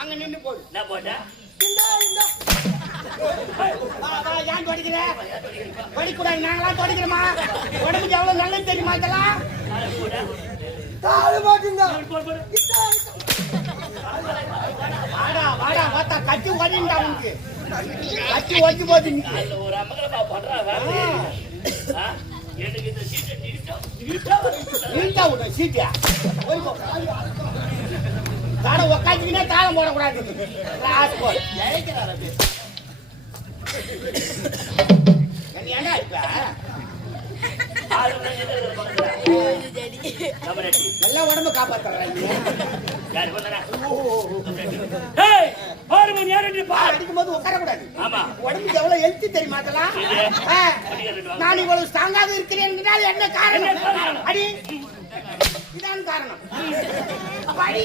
அங்க நின்னு போடு. என்ன போட்டா ஏன் தொடிக்கிற? தொடிக்கூடாது, நாங்களாம் தொடிக்கிறோமா? உடம்புக்கு எவ்வளவு நல்லது தெரியுமா இதெல்லாம்? வாடா வாடா வாத்தா கட்டி ஓடிண்டா உனக்கு. கட்டி ஓடி போது ஒரு அம்மகளப்பா பண்றா எனக்கு இந்த சீட்டை நீட்டா விட சீட்டியா தாட உக்காந்துக்கினே தாளம் போடக்கூடாது. ஏண்டா இப்ப நல்லா உடம்பு காப்பாத்துறாங்க. அடிக்கும் போது உட்கார கூடாது. உடம்புக்கு எவ்வளவு ஹெல்த்தி தெரியுமா அதெல்லாம்? நான் இவ்வளவு ஸ்ட்ராங்காக இருக்கிறேன் என்ன காரணம்? அடி இதான் காரணம். அடி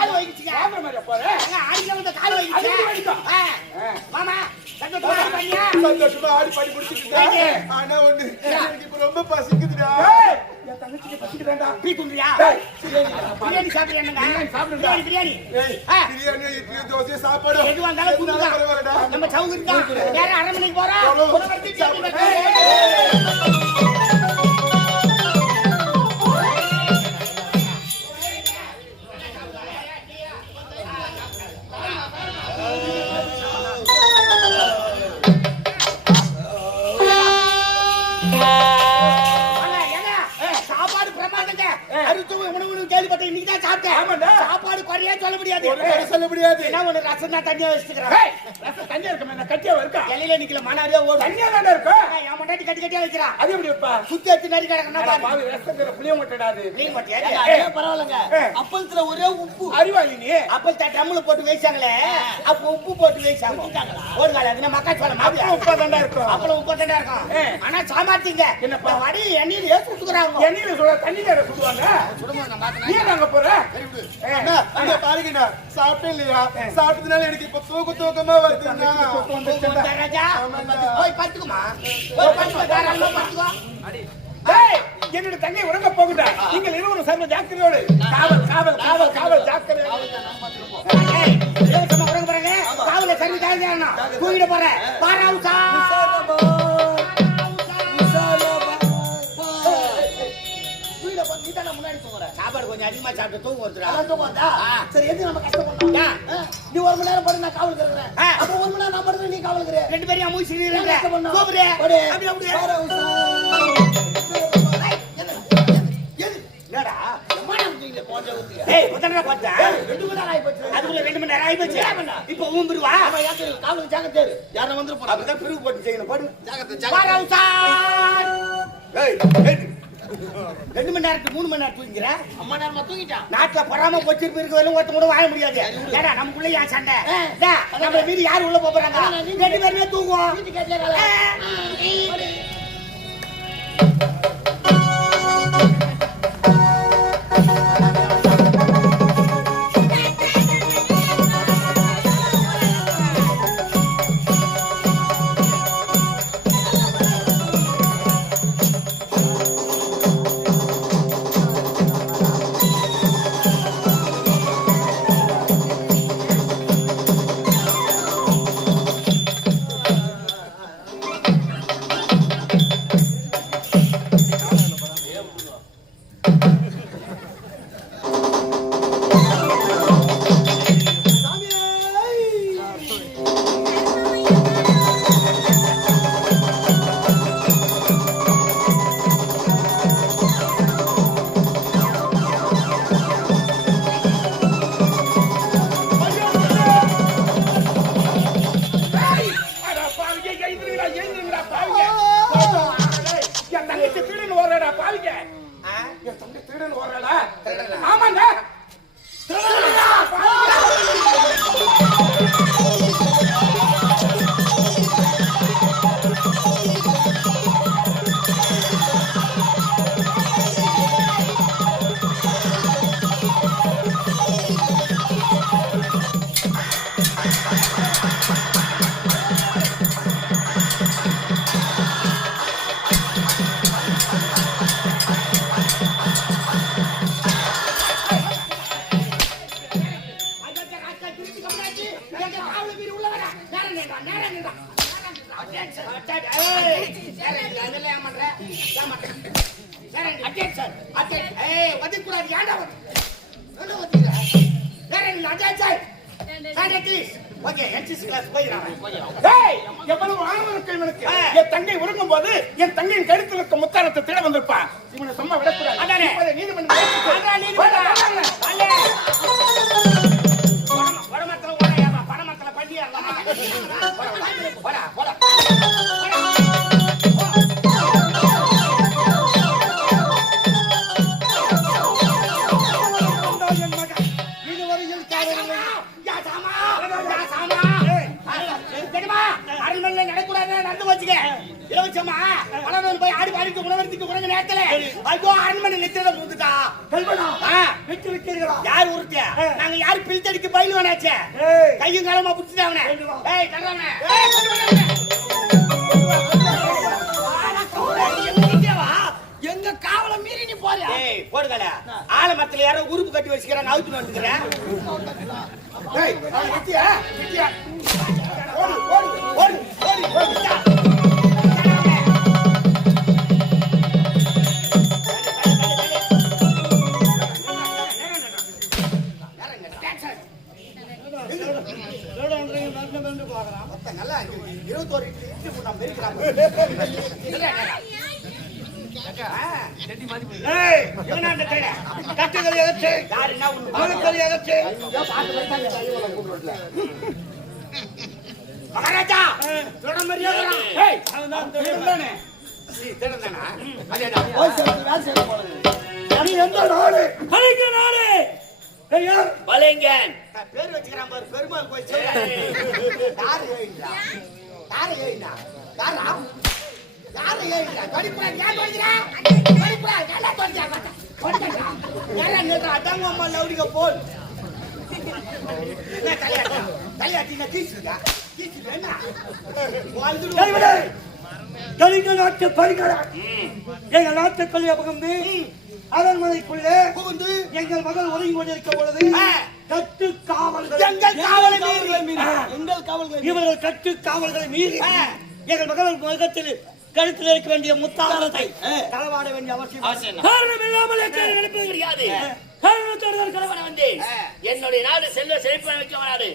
கால் வைக்கிச்சு கால் வைக்கிச்சு மாமா சந்தோஷமா ஆடி பாடி முடிச்சுட்டு ஆனா ஒண்ணு எனக்கு இப்ப ரொம்ப பசிக்குதுடா. என் தங்கச்சிக்கு பசிக்குதாடா. டீ குடியா? பிரியாணி சாப்பிடுறீங்க? சாப்பிடுங்க. பிரியாணி பிரியாணி இட்லி தோசை சாப்பாடு எது வந்தாலும் குடுங்க. நம்ம சவுகரி தான். வேற அரை மணிக்கு போறோம். குணவர்த்தி சாப்பிடுங்க. சாப்பாடு குறையா சொல்ல முடியாது. சொல்ல முடியாது. என்ன ஒண்ணு ரசம் தான் தண்ணியா வச்சுக்கிறேன். ரசம் தண்ணியா இருக்கா? நான் கட்டியா இருக்கா? இலையில நிக்கல மனாரியா ஓடு. தண்ணியா தானே இருக்கா? என் மண்டாட்டி கட்டி கட்டியா வைக்கிறான். அது எப்படி வைப்பா? சுத்தி எடுத்து நடி கிடக்கணும் பாரு. பாவி ரசத்துல புளிய மட்டடாது. புளிய மட்டியா? பரவாயில்லைங்க. அப்பளத்துல ஒரே உப்பு. அறிவாளி நீ. அப்பளத்தை ட்ரம்ல போட்டு வைச்சாங்களே. அப்ப உப்பு போட்டு வைச்சாங்க. ஒரு கால அதுனா மக்காச்சோளம் மாதிரி உப்பு தாண்டா இருக்கும். அப்பளம் உப்பு தாண்டா இருக்கும். ஆனா சாமாத்திங்க. என்னப்பா வடி எண்ணெயில ஏத்து சுத்துறாங்க. எண்ணெயில சுட தண்ணில சுடுவாங்க. சுடுமா நான் பாத்தேன். நீ அங்க போற? அண்ணா அங்க பாருங்கடா. சாப்பிட்டே இல்லையா? சாப்பிட்டதுனால எனக்கு இப்ப தூக்கமா வருதுங்க. தூக்கம் வந்துருச்சா ராஜா? போய் படுத்துக்குமா. போய் படுத்து தாராளமா படுத்துக்கோ. டேய் என்னோட தங்கை உறங்க போகுடா. நீங்கள் இருவரும் சர்வ ஜாக்கிரதையோடு. காவல் காவல் காவல் காவல் ஜாக்கிரதை. ஏய் ஏசமா உறங்க போறங்க. காவல சர்வ ஜாக்கிரதையா. தூங்கிட போற. பாராவுசா. சாப்பாடு கொஞ்சம் அதிகமா சாப்பிட்டு தூங்க வருதுடா. தூங்க வந்தா சரி எது நம்ம கஷ்டப்படணும். நீ ஒரு மணி நேரம் படு நான் காவல் கறறேன். அப்ப ஒரு மணி நேரம் நான் படுறேன் நீ காவல் கற. ரெண்டு பேரும் மூச்சு நீரங்க. தூங்குறே. அப்படியே அப்படியே. என்னடா? மண்ணீங்க போஞ்ச ஊத்தி. ஏய் முதல்ல பார்த்தா 2 மணி நேரம் ஆயி போச்சு. அதுக்குள்ள 2 மணி நேரம் ஆயி போச்சு. இப்போ ஊம்புருவா. ஆமா யாரு காவல் ஜாக்கிரதை. யாரன வந்து போறா. அப்பதான் பிரிவு போட்டு செய்யணும். படு. ஜாக்கிரதை. பாராவுசா. ஏய் ஏய் 2 மணி நேரத்துக்கு 3 மணி நேரம் தூங்கிற. அம்மா நேரமா தூங்கிட்டான். நாட்டுல பொறாம பொச்சிருப்பு இருக்க வேணும் ஒருத்த கூட வாழ முடியாது. ஏடா நமக்குள்ள ஏன் சண்டை? நம்ம வீடு யாரு உள்ள போறாங்க? 2 பேருமே தூங்குவோம். வீட்டு கேட்கல. எவ்வளவு ஆர்வம் இருக்கு இவனுக்கு. என் தங்கை உறங்கும் போது என் தங்கையின் கழுத்தில் இருக்க முத்தாரத்தை தேட வந்திருப்பான். இவனை சும்மா விடக்கூடாது. இப்போதை நீதிமன்றம் கையும் காலமா புடிச்சுட்டாங்க. எங்க காவல மீறி நீ போறியா? போடுகல ஆலமரத்துல யாரோ உருப்பு கட்டி வச்சுக்கிறாங்க, அவுத்து வந்துக்கிறேன். ஓடு ஓடு ஓடு ஓடு. நல்லா 21 இட்லி போட்டா மெரிக்கிறான். மகாராஜா சொல்ற மாதிரியே பேர் வச்சுக்கிறான் பாரு, பெருமாள் போய் நாட்டு பரிகாரம் எங்கள் நாட்டுக்குள்ளே புகுந்து அரண்மனைக்குள்ளே புகுந்து எங்கள் மகள் ஒதுங்கி கொண்டிருக்கும் பொழுது கட்டு காவல்கள் இவர்கள் கட்டு காவல்களை மீறி எங்கள் மகள் முகத்தில் கழுத்தில் இருக்க வேண்டிய முத்தாரத்தை களவாட வேண்டிய அவசியம் காரணம் இல்லாமல் நினைப்பது கிடையாது. என்னுடைய நாடு செல்வ செழிப்பான வைக்க வராது.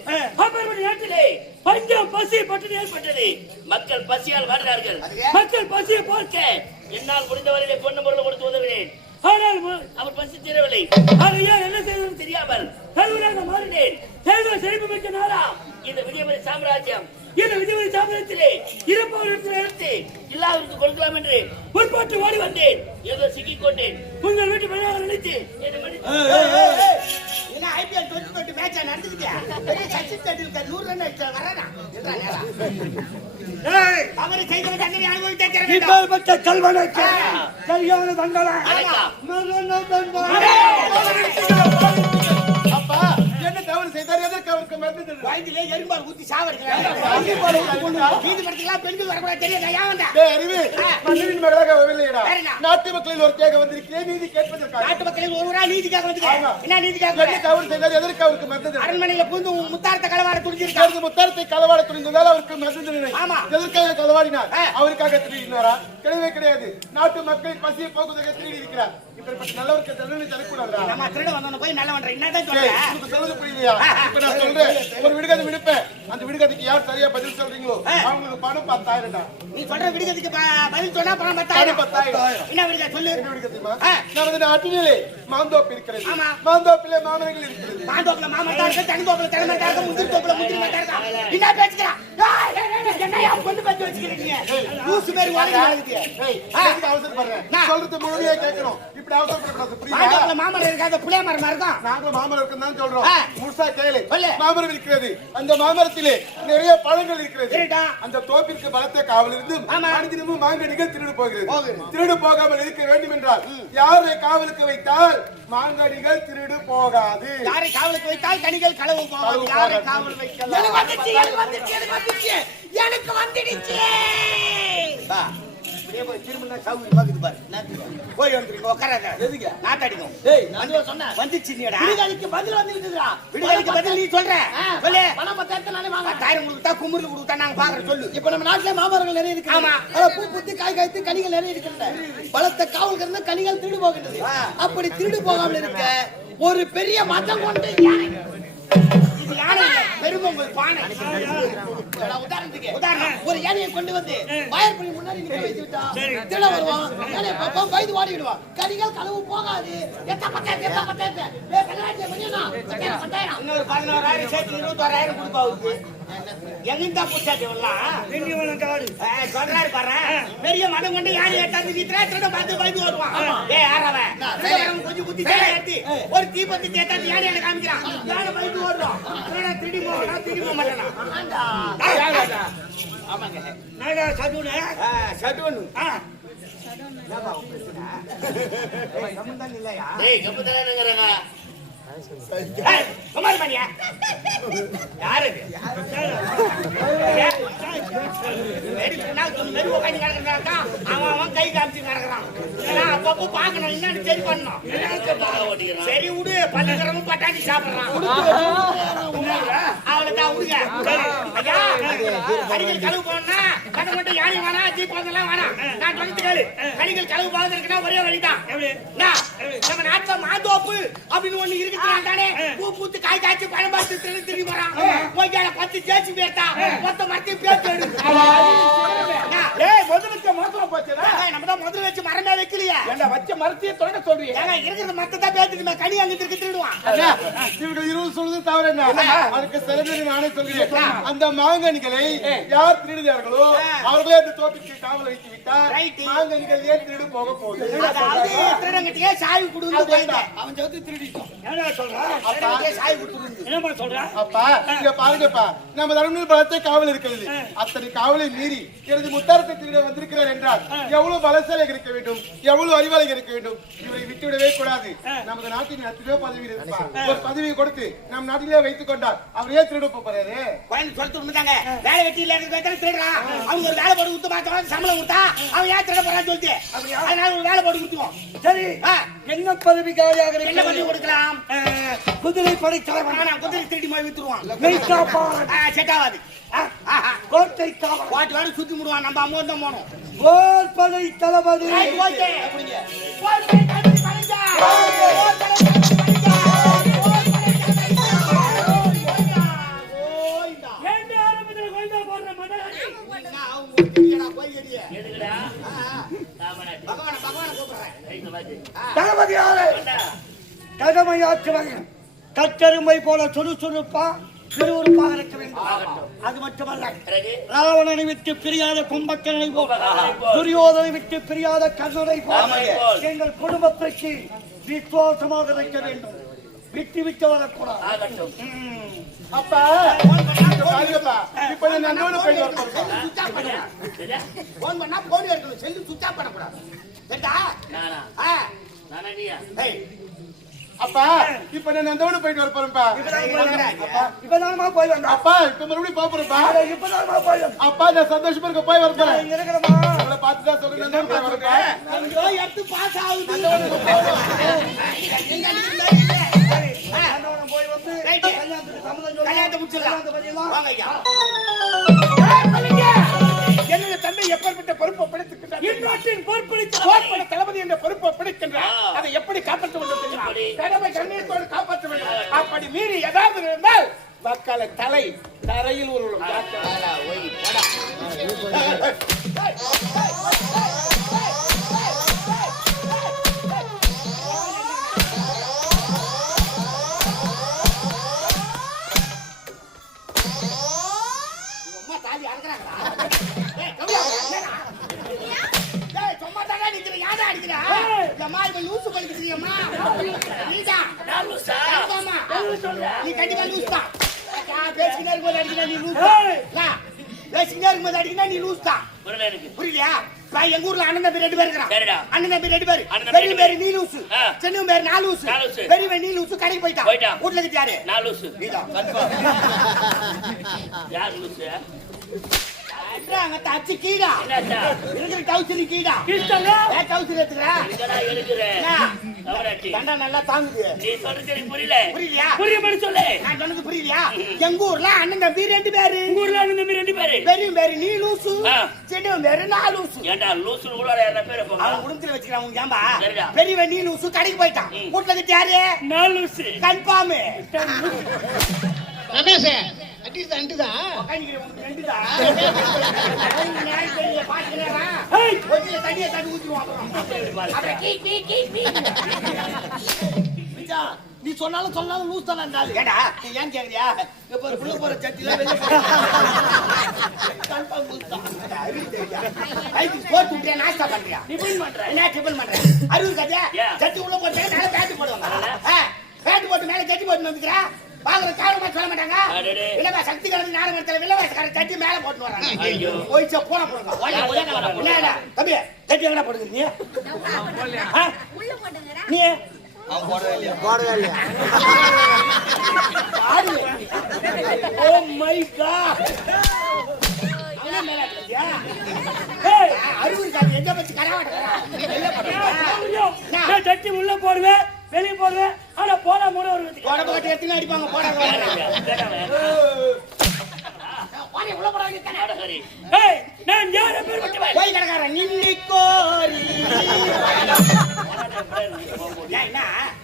நாட்டிலே பஞ்சம் பசி பட்டினி ஏற்பட்டது. மக்கள் பசியால் வாழ்கிறார்கள். மக்கள் பசியை போக்க என்னால் முடிந்தவரையிலே பொண்ணு பொருள் கொடுத்து உதவினேன். ஆனால் அவர் பசி தீரவில்லை. என்ன செய்வது தெரியாமல் மாறினேன். செல்வ செழிப்பு மிக்க நாடா இந்த விஜயபுரி சாம்ராஜ்யம். இந்த விஜயபுரி சாம்ராஜ்யத்திலே இருப்பவர்கள் எடுத்து எல்லாருக்கும் கொடுக்கலாம் என்று முற்பட்டு ஓடி வந்தேன். ஏதோ சிக்கிக் கொண்டேன். உங்கள் வீட்டு மனிதர்கள் நினைத்து IPL 2020 மேட்ச் நடந்துக்கிட்டே சச்சின் டெண்டுல்கர் 100 ரன் அடிச்சா வரடா அவரை செய்த தண்டனை அனுபவித்த கல்வனுக்கு சரியான தண்டனை. அப்பா என்ன தவறு செய்தார்? எதற்கு அவருக்கு மருந்து வயதிலே எறும்பால் ஊத்தி சாவடிக்கிறாங்க. நீதிமன்றத்துக்கு பெண்கள் வரக்கூடாது தெரியாதா? ஏன் வந்தா? அறிவு மன்னரின் மகளாக வரவில்லைடா. நாட்டு மக்களில் ஒருத்தியாக வந்திருக்கிறேன் நீதி கேட்பதற்காக. நாட்டு மக்களில் ஒருவரா நீதிக்காக வந்திருக்கேன். என்ன நீதிக்காக? என்ன தவறு செய்தார்? எதற்கு அவருக்கு மருந்து? அரண்மனையில புகுந்து முத்தாரத்தை களவாட துணிஞ்சிருக்காரு. முத்தாரத்தை களவாட துணிந்ததால் அவருக்கு மருந்து. ஆமா. எதற்காக களவாடினார்? அவருக்காக திருடினாரா? கிடையவே கிடையாது. நாட்டு மக்களின் பசியை போக்குவதற்கு திருடி இருக்கிறார். இப்படிப்பட்ட நல்லவருக்கு தண்டனை தரக்கூடாதா? நம்ம திருட வந்தவன போய் நல்லவன்ற என்னதான் சொல்றேன்? உங்களுக்கு சொல்றது புரியலையா? இப்ப நான் சொல்றேன், ஒரு விடுகதை விடுப்பேன். அந்த விடுகதைக்கு யார் சரியா பதில் சொல்றீங்களோ அவங்களுக்கு பணம் 10,000 டா. நீ சொல்ற விடுகதைக்கு பதில் சொன்னா பணம் 10,000. என்ன விடுகதை சொல்லு? என்ன விடுகதைமா? நான் வந்து நாட்டிலே மாந்தோப்பு இருக்கிறது. மாந்தோப்பிலே மாமரங்கள் இருக்கிறது. மாந்தோப்புல மாமரங்கள் இருக்கு, தனிதோப்புல தனிமரங்கள் இருக்கு, முந்திரி தோப்புல முந்திரி மரங்கள் இருக்கு. என்ன பேசுறா? என்னையா கொண்டு வந்து வச்சிருக்கீங்க? ஊசு பேர் வாங்கி வாங்குது. எதுக்கு அவசரப்படுறேன்? சொல்றது முழுமையா கேட்கணும். இப்படி அவசரப்படக்கூடாது. புரியுதா? மாந்தோப்புல மாமரம் இருக்காத புளிய மரம் இருக்கும். நாங்க மாமரம் இருக்குன்னு தான் சொல்றோம். முழுசா கேளு. மாமரம் இருக்கிறது. அந்த மாமரத்திலே நிறைய பழங்கள் இருக்கிறது. அந்த தோப்பிற்கு பலத்த காவல் இருந்து மனிதனும் மாங்கனிகள் திருடு போகிறது. திருடு போகாமல் இருக்க வேண்டும் என்றால் யாரை காவலுக்கு வைத்தால் மாங்கனிகள் திருடு போகாது. யாரை காவலுக்கு வைத்தால் கனிகள் களவு போகாது. யாரை காவல் வைக்கலாம்? எனக்கு வந்துடுச்சு. திரும்ப சவுண்ட் பாக்குது பாரு. போய் வந்துருங்க உட்காராத. எதுக்கு? நாட்டடிக்கும். ஏய் நான் சொன்னேன் வந்துச்சு நீடா. விடுதலைக்கு பதில் வந்துடுதுடா. விடுதலைக்கு பதில் நீ சொல்ற. சொல்லு. பணம் 10,000 நானே வாங்க 10,000 கொடுத்தா குமுறு கொடுத்தா நாங்க பாக்குறோம் சொல்லு. இப்போ நம்ம நாட்டுல மாமரங்கள் நிறைய இருக்கு. ஆமா. பூ பூத்து காய் காய்த்து கனிகள் நிறைய இருக்கின்றன. பலத்த காவல் கிடந்த கனிகள் திருடு போகின்றது. அப்படி திருடு போகாமல் இருக்க ஒரு பெரிய மதம் கொண்ட யானை. இது யானை பெருமொங்கல் பானை. உதாரணத்துக்கு ஒரு யானையை கொண்டு வந்து வாயற்படி முன்னாடி நிக்க வைத்து விட்டா திருட வருவான். யானை பாப்பா பயந்து ஓடி விடுவான். கனிகள் களவு போகாது. எத்த பக்கத்து ஏ கல்யாணத்தை பண்ணினா 10,000 இன்னொரு 11,000 சேர்த்து 21,000 கொடுப்பா அவருக்கு. எங்கிட்ட புடிச்சாச்சு எல்லாம் பெரியவன காடு சொல்றாரு பாரு. பெரிய மதம் கொண்டு யானை ஏத்தாந்து வீட்ல திருட பார்த்து பயந்து ஓடுவான். ஏய் யாரவன் கொஞ்சம் புத்தி ஏத்தி ஒரு தீபத்தி தேத்தாந்து யானை காமிக்கிறான். யானை பயந்து ஓடுறான். திருடி போக மாட்டானா? ஆமாங்க. நாங்க சடுனே சடுனு இல்லையா? ஏய் கம்புதானங்கறாங்க. குமார் மணியா யாரு அவன் கை காமிச்சு நடக்கிறான். அப்பப்போ பாக்கணும் என்னன்னு சரி பண்ணணும். சரி விடு பள்ளிக்கிறமும் பட்டாணி சாப்பிடுறான். அவ்வளவுதான் விடுங்க. ஐயா கனிகள் கழுவு போனா கண்ணை மட்டும் யானை வேணா ஜீப் அதெல்லாம் வேணாம். நான் சொல்லிட்டு கேளு. கனிகள் கழுவு போவதற்குன்னா ஒரே வழிதான். நம்ம நாட்டுல மாந்தோப்பு அப்படின்னு ஒண்ணு இருக்கு. பூ பூத்து காய் காய்ச்சி பழம் பார்த்து திருடி போறான். 10 ஜேசி பேட்டா மொத்த மரத்தையும் பேட்டு நம்ம தான் முதல்ல வச்சு மரமே வைக்கலையா? வச்ச மரத்தையே தொடங்க சொல்றீங்க. இருக்கிற மரத்தை தான் பேத்துட்டு கனி அங்க இருக்கு திருடுவான். இருபது சொல்றது தவறு என்ன? அதுக்கு சிறந்த நானே சொல்கிறேன். அந்த மாங்கனிகளை யார் திருடுகிறார்களோ அவர்களே அந்த தோட்டத்துக்கு காவல் வைத்து விட்டார். மாங்கனிகள் ஏன் திருடு போக போகுது? திருடங்கிட்டே சாவி கொடுத்து போயிட்டான். அவன் ஜோதி திருடிட்டான். நம்ம தர்மபுரி பலத்தை காவல் இருக்கிறது. அத்தனை காவலை மீறி எனது முத்தாரத்தை திருட வந்திருக்கிறார் என்றால் எவ்வளவு பலசாலியாக இருக்க வேண்டும், எவ்வளவு அறிவாளியாக இருக்க வேண்டும். இவரை விட்டுவிடவே கூடாது. நமது நாட்டின் எத்தனையோ பதவி இருப்பார். ஒரு பதவியை கொடுத்து நம் நாட்டிலே வைத்துக் கொண்டார். அவர் ஏன் திருட போறாரு? வேலை வெட்டி இல்ல திருடுறான். அவங்க ஒரு வேலை போட்டு கொடுத்து பார்த்தா சம்பளம் கொடுத்தா அவன் ஏன் திருட போறான்னு சொல்லிட்டு அதனால ஒரு வேலை போட்டு கொடுத்துவோம். சரி என்ன பதவிக்காக என்ன பதவி கொடுக்கலாம்? குதிரை படை தலைவன். குதிரை திருடி மாதிரி வித்துருவான். செட்டாவாது. கோட்டை காவல் கோட்டை வேற சுத்தி முடுவான். நம்ம அம்மா தான் போனோம். கோல் படை தளபதி கட்டெருமை போல சுறுசுறுப்பா திருவுறுப்பாக இருக்க வேண்டும். அது மட்டுமல்ல, ராவணனை விட்டு பிரியாத கும்பக்கரனை போல, துரியோதனை விட்டு பிரியாத கர்ணனை போல எங்கள் குடும்பத்திற்கு விசுவாசமாக இருக்க வேண்டும். விட்டு விட்டு வரக்கூடாது. அப்பா இப்ப நன்னோட போன் பண்ணா போன் எடுக்கணும். செல்லு சுவிட்ச் ஆஃப் பண்ணக்கூடாது. அப்பா இப்ப நான் நந்தவன போயிட்டு வர போறேன்ப்பா. இப்பதானமா போய் வந்தா. அப்பா இப்ப மறுபடியும் போக போறேன்ப்பா. இப்பதானமா போய் வந்தா. அப்பா நான் சந்தோஷமா இருக்க போய் வர போறேன். இங்க இருக்கறமா உங்களை பார்த்து தான் சொல்றேன். நந்தவன போய் வரேன். ஐயோ எடுத்து பாஸ் ஆகுது. நந்தவன போய் வந்து கல்யாணத்துக்கு சம்மதம் சொல்லி கல்யாணத்தை முடிச்சிடலாம். வாங்க ஐயா. என்னுடைய தந்தை எப்பேற்பட்ட பொறுப்பை பிடித்துக்கின்றார்? இந்நாட்டின் பொறுப்பளித்த தளபதி என்ற பொறுப்பை பிடிக்கின்றார். அதை எப்படி காப்பாற்ற வேண்டும் தெரியுமா? கடமை கண்ணீரோடு காப்பாற்ற வேண்டும். அப்படி மீறி ஏதாவது இருந்தால் மக்களை தலை தரையில் ஒரு நீ கண்டிப்பா லூஸ் தான். பேசிக்கிட்டே இருக்கும்போது அடிக்கிறா நீ லூஸ் தான். பேசிக்கிட்டே இருக்கும்போது அடிக்கிறா நீ லூஸ் தான். புரியலையா? எங்க ஊர்ல அண்ணன் தம்பி 2 பேர் இருக்கிறான். அண்ணன் தம்பி 2 பேர். பெரிய பேரு நீ லூசு, சின்ன பேரு நான் லூசு. பெரிய நீ லூசு கடைக்கு போயிட்டான். வீட்டுல இருக்கு யாரு? நான் லூசு. நீதான் கன்ஃபார்ம். யார் லூசு? அங்க தச்சு கீடா என்னடா இருக்கிற டவுசரி கீடா கிறிஸ்தல டவுசரி எடுத்துக்கிறா எங்கடா எடுக்குறேன் அவராட்டி தண்டா நல்லா தாங்குது நீ சொல்றது எனக்கு புரியல புரியலையா புரியும்படி சொல்லு நான் சொன்னது புரியலையா எங்க ஊர்ல அண்ணன் தம்பி 2 பேரு உங்க ஊர்ல அண்ணன் தம்பி 2 பேரு பெரிய பேரு நீ லூசு சின்னவன் பேரு நான் லூசு ஏண்டா லூசுன்னு கூட யாரா பேரு போங்க அவன் குடும்பத்துல வச்சுக்கிறான் உங்க ஏம்பா சரிடா. பெரியவன் நீ லூசு கடைக்கு போயிட்டான் வீட்டுல கிட்ட யாரு நான் லூசு கன்ஃபார்ம் ரமேஷ் அடிக்குது அண்டுதான் உட்காந்துக்கிறேன் உனக்கு ரெண்டுதா நான் பெரிய பாத்துக்கிறேன் ஏய் கொஞ்சம் தண்ணியை தண்ணி ஊத்திடுவான் அப்புறம் கீ கீ கீ கீ மச்சான், நீ சொன்னாலும் சொன்னாலும் லூஸ் தானே இருந்தாலும் ஏடா நீ ஏன் கேக்குறியா இப்ப ஒரு புள்ள போற சட்டில வெளிய கன்ஃபார்ம் லூஸ் தான் ஐடி ஸ்போர்ட் விட்டு நாஸ்டா பண்றியா டிபன் பண்றேன் என்ன டிபன் பண்ற அறுபது கஜா சட்டி உள்ள போட்டு மேல பேட் போடுவாங்க பேட் போட்டு மேல சட்டி போட்டு வந்துக்கிறா பாக்குற காரணமா சொல்ல மாட்டாங்க இல்ல சக்தி கலந்து நாடகத்துல வில்லவாசக்கார சட்டி மேல போட்டு வராங்க ஐயோ போயிச்சா போன போடுங்க இல்ல தம்பி சட்டி எங்கடா போடுங்க நீ உள்ள போட்டுங்கடா நீ அவன் போடவே இல்லையா ஓ மை காட் அவனே மேல இருக்கியா ஏய் அறுபது கால் எங்க வச்சு கராவடறா வெளிய போடுறா நான் தட்டி உள்ள போடுவேன் வெளிய போடுவேன் ஆனா போடா மூட ஒரு போட போட்டு எத்தனை அடிப்பாங்க போடாங்க வாடி உள்ள போறாங்க தானே ஏய் நான் யார பேர் விட்டுவேன் போய் கடக்கார நின்னி கோரி என்ன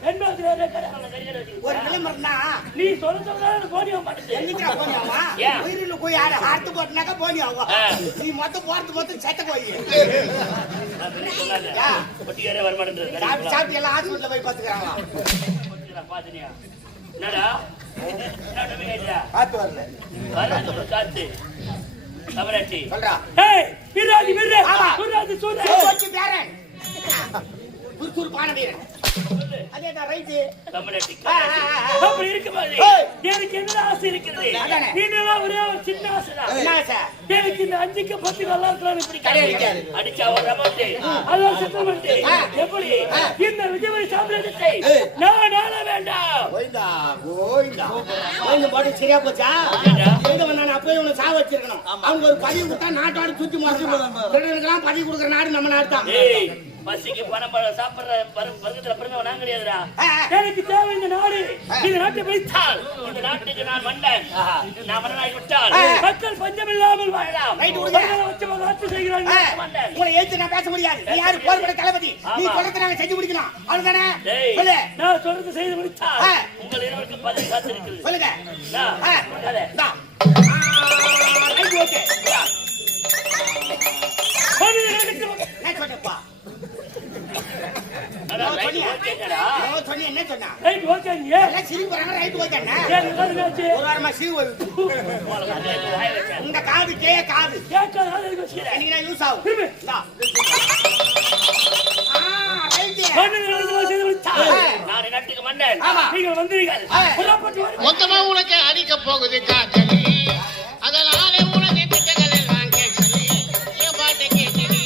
ரெண்டாவது வேற கடவுள கரியற ஒரு விளம்பரம்னா நீ சொல்றதா போடிய மாட்டேன் எங்கடா போனியாமா உயிரில போய் யார ஹார்ட் போட்னாக்க போனியாவா நீ மொத்த போறது செத்த போய் பட்டியரே வர மாட்டேங்குது சாப்பிட்டு எல்லாம் ஹாஸ்பிடல்ல போய் பாத்துக்கறாங்க பாத்துனியா என்னடா என்னடா மேஜா பாத்து வரல வராது காத்து அவரட்டி சொல்றா ஏய் விராதி விரே ஆமா. விராதி சூரே போச்சு பேரன் புருசூர் பான வீரன் அதேடா ரைட் தமிழட்டி அப்படி இருக்கும்போது எனக்கு என்ன ஆசை இருக்குது அதானே. நீங்களா ஒரே ஒரு சின்ன ஆசைதான் என்ன சார் எனக்கு இந்த 5க்கு 10 நல்லா இருக்கலாம் இப்படி கிடையாது. அடிச்சா ஒரு அமௌண்ட் அதான் செட்டில்மெண்ட் எப்படி இந்த விஜய் சாம்ராஜ்யத்தை நான் ஆள வேண்டாம் கோயிந்தா கோயிந்தா கோயிந்த பாட்டு சரியா போச்சா எங்க வந்தானே அப்பவே உன்னை சாவ வச்சிருக்கணும் அவங்க ஒரு பதிவு கொடுத்தா நாட்டோட சுத்தி மாறலாம் பதிவு கொடுக்குற நாடு நம்ம நாடு தான் ஏய் பசிக்கு பணம் சாப்பிடுற வர்க்கத்துல பிறந்தவன் நான் கிடையாதுடா எனக்கு தேவை இந்த நாடு இந்த நாட்டை வைத்தால் இந்த நாட்டுக்கு நான் மன்னன் நான் மன்னனாகி விட்டால் மக்கள் பஞ்சம் இல்லாமல் வாழலாம் ஆட்சி செய்கிறாங்க மன்னன் உங்களை ஏத்து நான் பேச முடியாது நீ யாரு போர்படை தளபதி நீ சொல்றதை நாங்க செஞ்சு முடிக்கணும் அவ்வளவுதானே சொல்லு நான் சொல்றது செய்து முடித்தால் உங்கள் இருவருக்கு பதவி காத்திருக்கிறது சொல்லுங்க ரைட் ஓகே என்ன சொன்னப்பா சொன்னி என்ன சொன்னா ரைட் ஓகே எல்லாம் சிரிப்பு போறாங்க ரைட் ஓகே ஒரு வாரமா சிரிப்பு இந்த காது காது இன்னைக்கு நான் யூஸ் ஆகும் நான் நாட்டுக்கு மன்னன் நீங்கள் வந்தீர்கள் மொத்தமா உனக்கு அடிக்க போகுது காதலி அதனால உனக்கு திட்டங்கள் எல்லாம் கேட்கலி என் பாட்டை கேட்டலி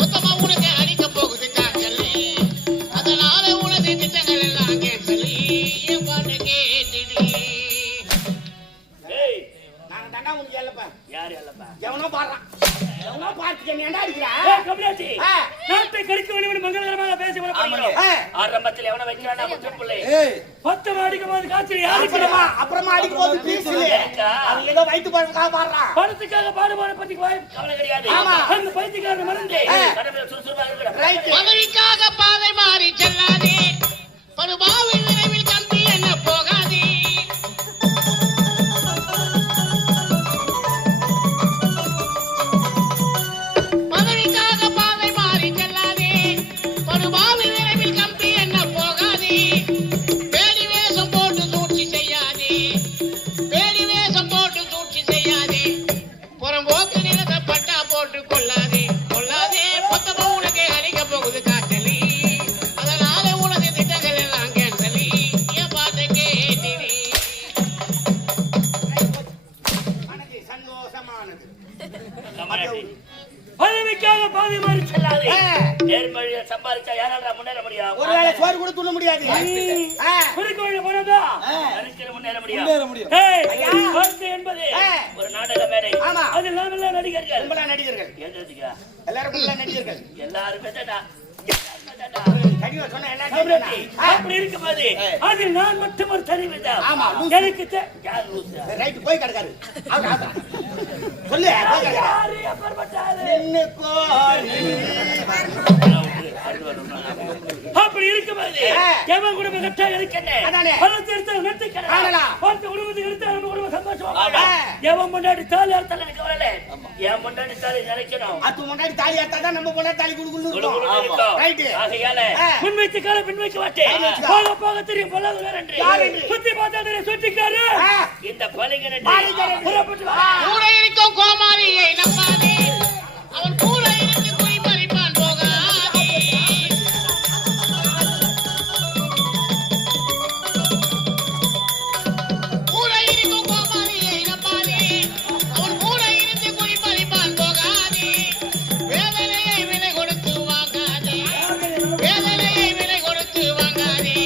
மொத்தமா உனக்கு அடிக்க போகுது காதலி அதனால உனக்கு திட்டங்கள் எல்லாம் கேட்கலி என் பாட்டை கேட்டலி ஏய் நான் தண்டா உங்களுக்கு ஏலப்பா யார் அல்லப்பா எவனோ பாடுறான் எவனோ பார்த்துட்டு என்ன அடிக்கிறா கபிலாச்சி நாட்டை கடிக்க வேண்டிய மங்களகரமாக பேசி ஆரம்பத்தில் எவனை வைக்கிறானா முற்றுப்புள்ளே 10 அடிக்கும் போது காய்ச்சல் யாருக்கு அப்புறமா அடிக்கும் போது பீஸ்ல அவன் ஏதோ வயித்து பழத்துக்காக பாடுறான் பணத்துக்காக பாடுபாடு பத்தி கவலை கிடையாது அந்த பைத்தியக்காரன் மறந்து கடவுளை சுறுசுறுப்பாக இருக்கிறான் பதவிக்காக பாதை மாறி செல்லாதே படுபாவி விரைவில் கம்பி என்ன போகாதே பதவிக்காக பாதை மாறி செல்லாதே படுபாவி விரைவில் கம்பி என்ன போகாதே பேடி வேஷம் போட்டு சூழ்ச்சி செய்யாதே பேடி வேஷம் போட்டு சூழ்ச்சி செய்யாதே புறம்போக்கு நிலத்தை பட்டா போட்டு கொள்ளாதே கொள்ளாதே மொத்தமா உனக்கு அடிக்க போகுது காய்ச்சலி அதனால உனக்கு திட்டங்கள் எல்லாம் கேன்சலி என் பாட்டை கேட்டீ மனது சந்தோஷமானது கமாண்டி பதவிக்காக பாதை மாறி செல்லாதே. நேர்மையா சம்பாதிச்சா யாரால முன்னேற முடியும்? ஒருவேளை சோறு கூட துண்ண முடியாது. குறுக்கோழி போனதா நடிக்கிற முன்னேற முடியும். வாழ்க்கை என்பது ஒரு நாடக மேடை. அதில் நாமெல்லாம் நடிகர்கள். கும்பலா நடிகர்கள். எழுதுறதுக்கா எல்லாரும் கும்பலா நடிகர்கள். எல்லாருமே தான்டா. கடிவா சொன்ன எல்லாரும் அப்படி இருக்கும்போது அதில் நான் மட்டும் ஒரு தனிவிதம். ஆமா, எனக்கு யார் லூசு? ரைட் போய் கிடக்காரு. சொல்லு போய் கிடக்காரு. நின்னுக்கோ. அப்படி இருக்கும்போது எவன் குடும்பம் கட்டா இருக்கேன் பணத்தை எடுத்தால் நட்டுக்கிறேன் பணத்தை குடும்பத்துக்கு எடுத்தால் நம்ம குடும்பம் சந்தோஷமா எவன் முன்னாடி தாலி அறுத்தால் எனக்கு வரல என் முன்னாடி தாலி நினைக்கணும் அது முன்னாடி தாலி அறுத்தாதான் நம்ம முன்னாடி தாலி குடுக்கணும். ரைட் ஆகையால முன்வைத்து கால பின்வைக்க மாட்டேன் போக போக தெரியும் பொல்லாத வேற என்று சுத்தி பார்த்தா தெரியும் சுத்திக்காரு இந்த பலிகன் புறப்பட்டு வா. கூட இருக்கும் கோமாரியை நம்பாதே அவன் கூட இருந்து போய் பறிப்பான் போகாதே. கூட இருக்கும் கோமாரியை நம்பாதே அவன் கூட இருந்து போய் பறிப்பான் போகாதே. வேதனையை விலை கொடுத்து வாங்காதே வேதனையை விலை கொடுத்து வாங்காதே.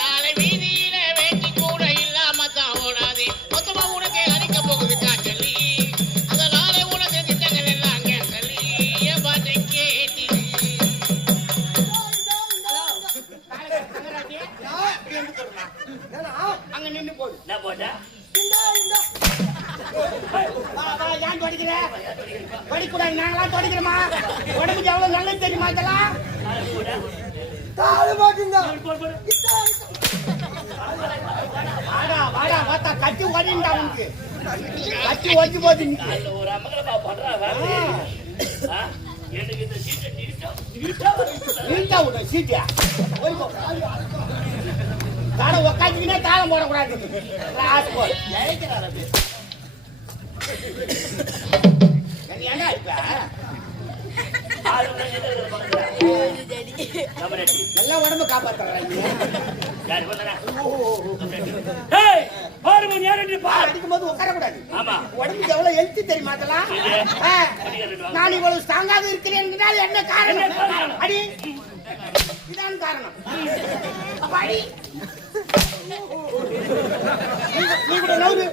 நாளை வீதியில வேட்டி கூட இல்லாம தான் ஓடாதே. மொத்தமா உனக்கு அடிக்க போகுது காய்ச்சலி அதனால உனக்கு திட்டங்கள் எல்லாம் கேட்கலி என் பாட்டை கேட்டி. அங்க நின்னு போடு. என்ன போட்டா ஏன் தொடிக்கிற? தொடிக்கூடாது. நாங்களாம் தொடிக்கிறோமா? உடம்புக்கு எவ்வளவு நல்லது தெரியுமா இதெல்லாம்? வாடா வாடா வாத்தா கட்டி ஓடிண்டா உனக்கு. கட்டி ஓடி போது அதுல ஒரு அமகலமா பண்றா வேலை. எனக்கு இந்த சீட்டை நீட்டா நீட்டா விட சீட்டியா தாளம் உக்காந்துக்கினே தாளம் போடக்கூடாது. ஏன்னா இப்ப எல்லாம் உடம்பு காப்பாத்துறாங்க. அடிக்கும் போது உட்கார கூடாது. உடம்புக்கு எவ்வளவு ஹெல்த்தி தெரியுமா அதெல்லாம்? நான் இவ்வளவு ஸ்ட்ராங்காக இருக்கிறேன் என்ன காரணம்? அடி இதான் காரணம். அடி நீ கூட நவுரு.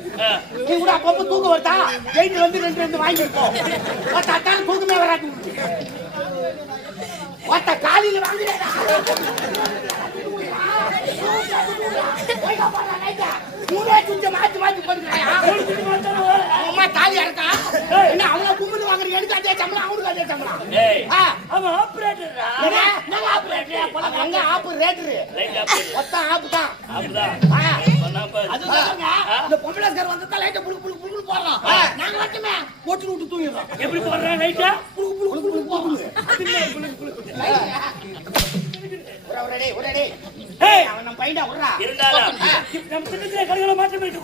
நீ கூட அப்பப்போ தூக்கம் வருதா? ஜெயிட்டு வந்து ரெண்டு வாங்கிருப்போம். அத்தான் தூக்கமே வராது. ஒத்த காலையில வாங்குறேன். மாத்தி மாத்தி அம்மா தாலி இருக்கா என்ன அவங்க கும்பிட்டு வாங்குறீங்க? எனக்கு அதே சம்பளம் அவனுக்கு அதே சம்பளம். அவன் ஆபரேட்டரா அங்க ஆபரேட்டரு மொத்த ஆப்பு தான். இந்த பொம்பளைக்கார வந்தா லைட்டா புளு புளு புளு போடுறோம். நாங்க மட்டுமே போட்டு விட்டு தூங்கிடுறோம். எப்படி போடுறான் லைட்டா புளு புளு புளு போடுங்க. அவன் நம்ம பையனா விடுறா இருந்தாலும் நம்ம சின்னத்துல கடைகளை மாற்றம் பண்ணிட்டு